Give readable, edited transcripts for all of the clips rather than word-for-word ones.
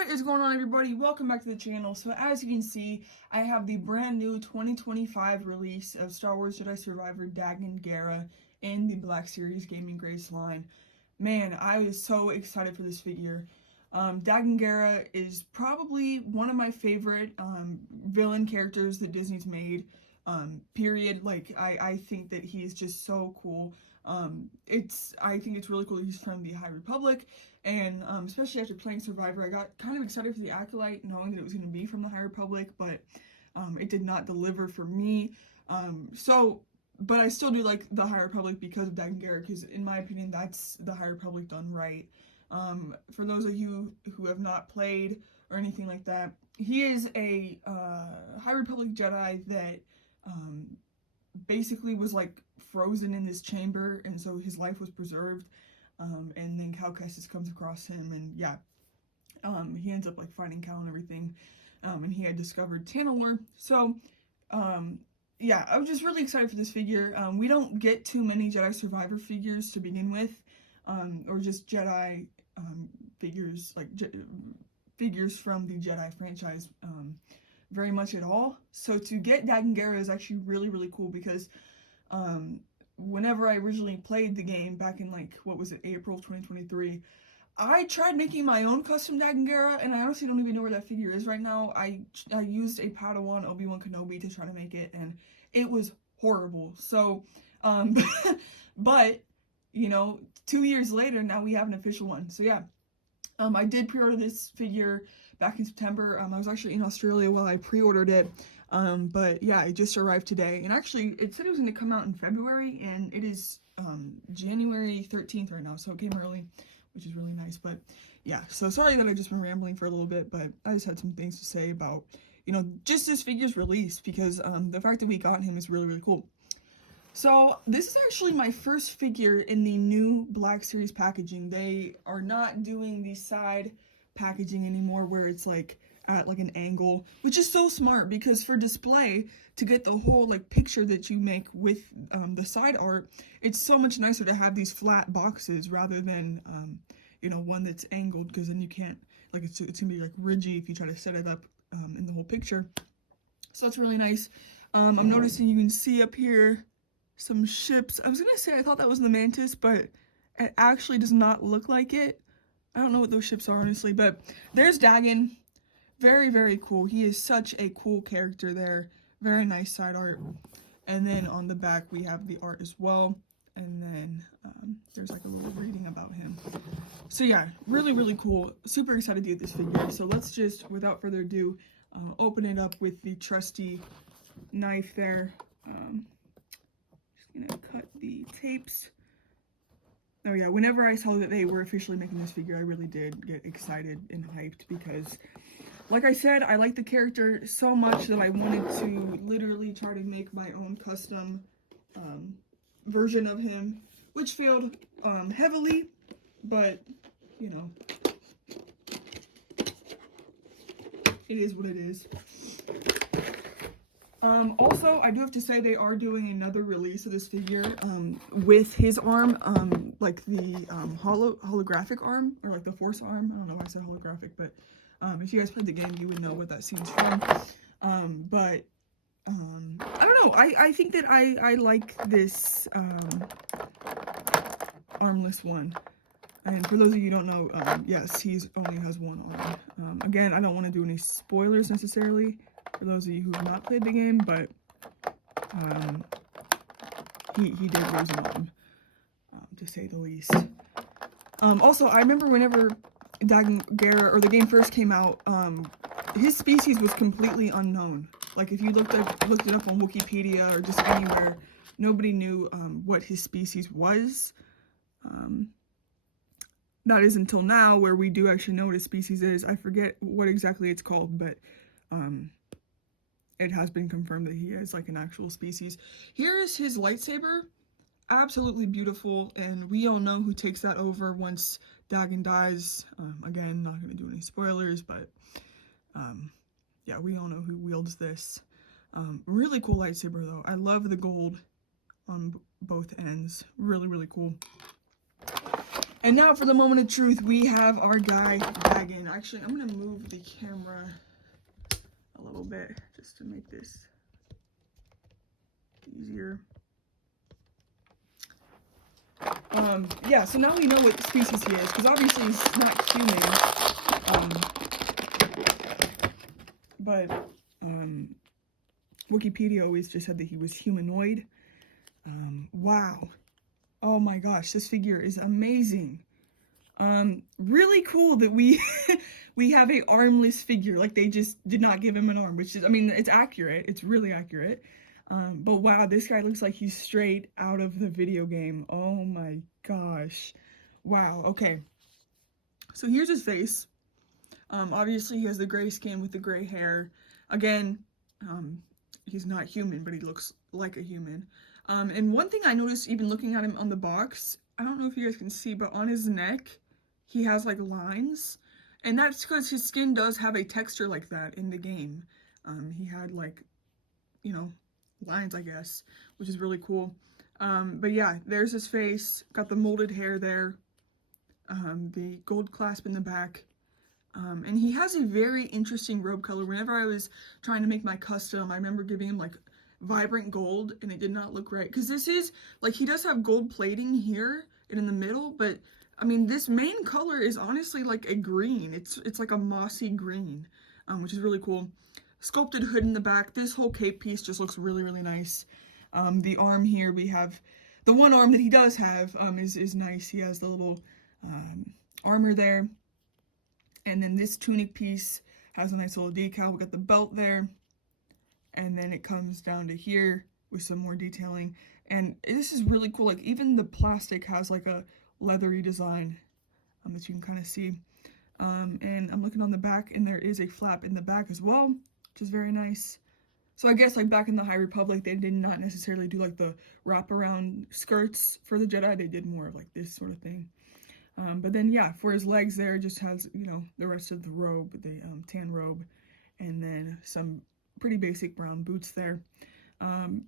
What is going on, everybody? Welcome back to the channel. So as you can see, I have the brand new 2025 release of Star Wars Jedi Survivor Dagan Gera in the Black Series Gaming Grace line. Man, I was so excited for this figure. Dagan Gera is probably one of my favorite villain characters that Disney's made, period. Like, I think that he is just so cool. I think it's really cool that he's from the High Republic, and especially after playing Survivor, I got kind of excited for the Acolyte, knowing that it was going to be from the High Republic, but it did not deliver for me. But I still do like the High Republic because of Dagan Gera, because in my opinion, that's the High Republic done right. For those of you who have not played or anything like that, he is a High Republic Jedi that basically was like frozen in this chamber, and so his life was preserved, and then Cal Kestis comes across him, and yeah, he ends up like fighting Cal and everything, and he had discovered Tanalor. So yeah, I was just really excited for this figure. We don't get too many Jedi Survivor figures to begin with, or just Jedi figures, like figures from the Jedi franchise, very much at all. So to get Dagan Gera is actually really cool, because whenever I originally played the game back in, like, what was it, April of 2023, I tried making my own custom Dagan Gera, and I honestly don't even know where that figure is right now. I used a Padawan Obi-Wan Kenobi to try to make it, and it was horrible. So but you know, 2 years later, now we have an official one. So yeah, I did pre-order this figure back in September. I was actually in Australia while I pre-ordered it, but yeah, it just arrived today. And actually, it said it was going to come out in February, and it is January 13th right now, so it came early, which is really nice. But yeah, so sorry that I've just been rambling for a little bit, but I just had some things to say about, you know, just this figure's release, because the fact that we got him is really cool. So this is actually my first figure in the new Black Series packaging. They are not doing the side packaging anymore, where it's like at like an angle, which is so smart, because for display, to get the whole like picture that you make with the side art, it's so much nicer to have these flat boxes rather than you know, one that's angled, because then you can't, like, it's gonna be like ridgy if you try to set it up in the whole picture. So that's really nice. I'm noticing you can see up here some ships. I was gonna say I thought that was the Mantis, but it actually does not look like it. I don't know what those ships are, honestly, but there's Dagan. Very cool. He is such a cool character there. Very nice side art. And then on the back we have the art as well, and then there's like a little reading about him. So yeah, really cool. Super excited to get this figure. So let's just, without further ado, open it up with the trusty knife there. Just gonna cut the tapes. Oh yeah, whenever I saw that they were officially making this figure, I really did get excited and hyped, because like I said, I like the character so much that I wanted to literally try to make my own custom version of him, which failed heavily, but you know, it is what it is. Also, I do have to say they are doing another release of this figure with his arm, like the holographic arm, or like the Force arm. I don't know why I said holographic, but if you guys played the game, you would know what that scene's from. But I don't know. I think that I like this armless one. And for those of you who don't know, yes, he only has one arm. Again, I don't want to do any spoilers necessarily for those of you who have not played the game, but he did lose an arm, to say the least. Also, I remember whenever Dagan Gera, or the game first came out, his species was completely unknown. Like, if you looked it up on Wikipedia or just anywhere, nobody knew what his species was. That is until now, where we do actually know what his species is. I forget what exactly it's called, but it has been confirmed that he is like an actual species. Here is his lightsaber. Absolutely beautiful, and we all know who takes that over once Dagan dies. Again, not going to do any spoilers, but yeah, we all know who wields this. Really cool lightsaber, though. I love the gold on both ends. Really cool. And now for the moment of truth, we have our guy, Dagan. Actually, I'm gonna move the camera a little bit just to make this easier. Yeah, so now we know what species he is, because obviously he's not human. But Wikipedia always just said that he was humanoid. Wow. Oh my gosh, this figure is amazing. Really cool that we we have a armless figure. Like, they just did not give him an arm, which is, I mean, it's accurate. It's really accurate. But wow, this guy looks like he's straight out of the video game. Oh my gosh. Wow, okay. So here's his face. Obviously he has the gray skin with the gray hair. Again, he's not human, but he looks like a human. And one thing I noticed even looking at him on the box, I don't know if you guys can see, but on his neck, he has like lines. And that's because his skin does have a texture like that in the game. He had like, you know, lines, I guess, which is really cool. But yeah, there's his face, got the molded hair there, the gold clasp in the back. And he has a very interesting robe color. Whenever I was trying to make my custom, I remember giving him like vibrant gold, and it did not look right. Because this is, like, he does have gold plating here and in the middle, but I mean, this main color is honestly like a green. It's like a mossy green, which is really cool. Sculpted hood in the back. This whole cape piece just looks really, really nice. The arm here, we have the one arm that he does have is nice. He has the little armor there. And then this tunic piece has a nice little decal. We got the belt there. And then it comes down to here with some more detailing. And this is really cool. Like, even the plastic has like a leathery design that you can kind of see. And I'm looking on the back, and there is a flap in the back as well, which is very nice. So I guess, like, back in the High Republic, they did not necessarily do like the wraparound skirts for the Jedi. They did more of like this sort of thing. But then, yeah, for his legs there, it just has, you know, the rest of the robe, the tan robe, and then some pretty basic brown boots there.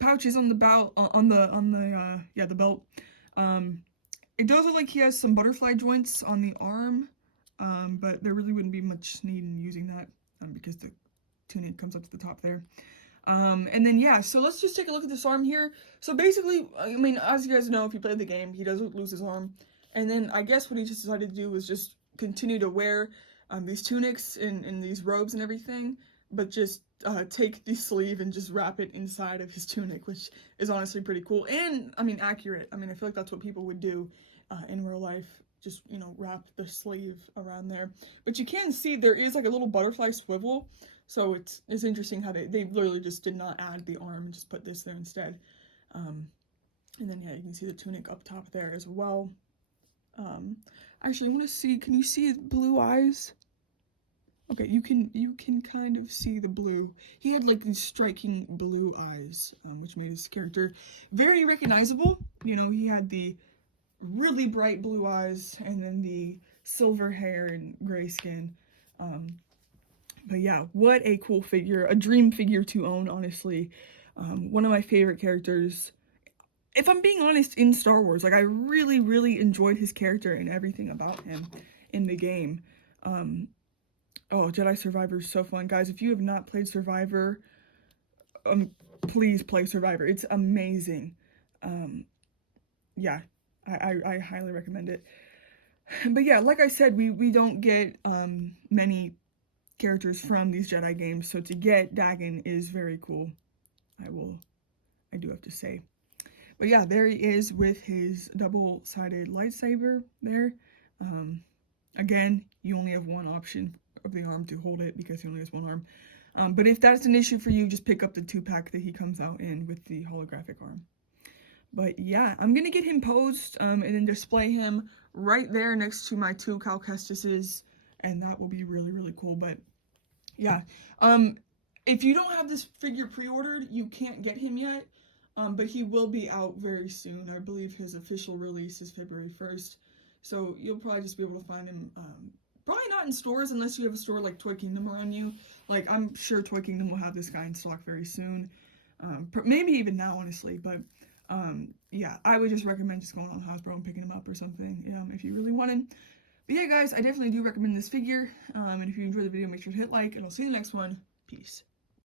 Pouches on the belt, the belt. It does look like he has some butterfly joints on the arm, but there really wouldn't be much need in using that because the tunic comes up to the top there. And then, yeah, so let's just take a look at this arm here. So basically, I mean, as you guys know, if you played the game, he does lose his arm. And then I guess what he just decided to do was just continue to wear these tunics and these robes and everything, but just take the sleeve and just wrap it inside of his tunic, which is honestly pretty cool. And, I mean, accurate. I mean, I feel like that's what people would do in real life. Just, you know, wrap the sleeve around there. But you can see there is like a little butterfly swivel. So it's interesting how they literally just did not add the arm and just put this there instead. And then, yeah, you can see the tunic up top there as well. Actually, I want to see, can you see blue eyes? Okay, you can kind of see the blue. He had like these striking blue eyes, which made his character very recognizable. You know, he had the really bright blue eyes and then the silver hair and gray skin. But yeah, what a cool figure. A dream figure to own, honestly. One of my favorite characters. If I'm being honest, in Star Wars, like, I really, really enjoyed his character and everything about him in the game. Oh, Jedi Survivor is so fun. Guys, if you have not played Survivor, please play Survivor. It's amazing. Yeah, I highly recommend it. But yeah, like I said, we don't get many characters from these Jedi games, so to get Dagan is very cool. I do have to say. But yeah, there he is with his double-sided lightsaber there. Again, you only have one option of the arm to hold it because he only has one arm. But if that's an issue for you, just pick up the 2-pack that he comes out in with the holographic arm. But yeah, I'm going to get him posed and then display him right there next to my 2 Cal Kestises, and that will be really, really cool. But yeah, if you don't have this figure pre-ordered, you can't get him yet. But he will be out very soon. I believe his official release is February 1st. So you'll probably just be able to find him, probably not in stores unless you have a store like Toy Kingdom around you. Like, I'm sure Toy Kingdom will have this guy in stock very soon. Maybe even now, honestly. But Yeah, I would just recommend just going on Hasbro and picking him up or something, if you really wanted. But yeah, guys, I definitely do recommend this figure. And if you enjoyed the video, make sure to hit like, and I'll see you in the next one. Peace.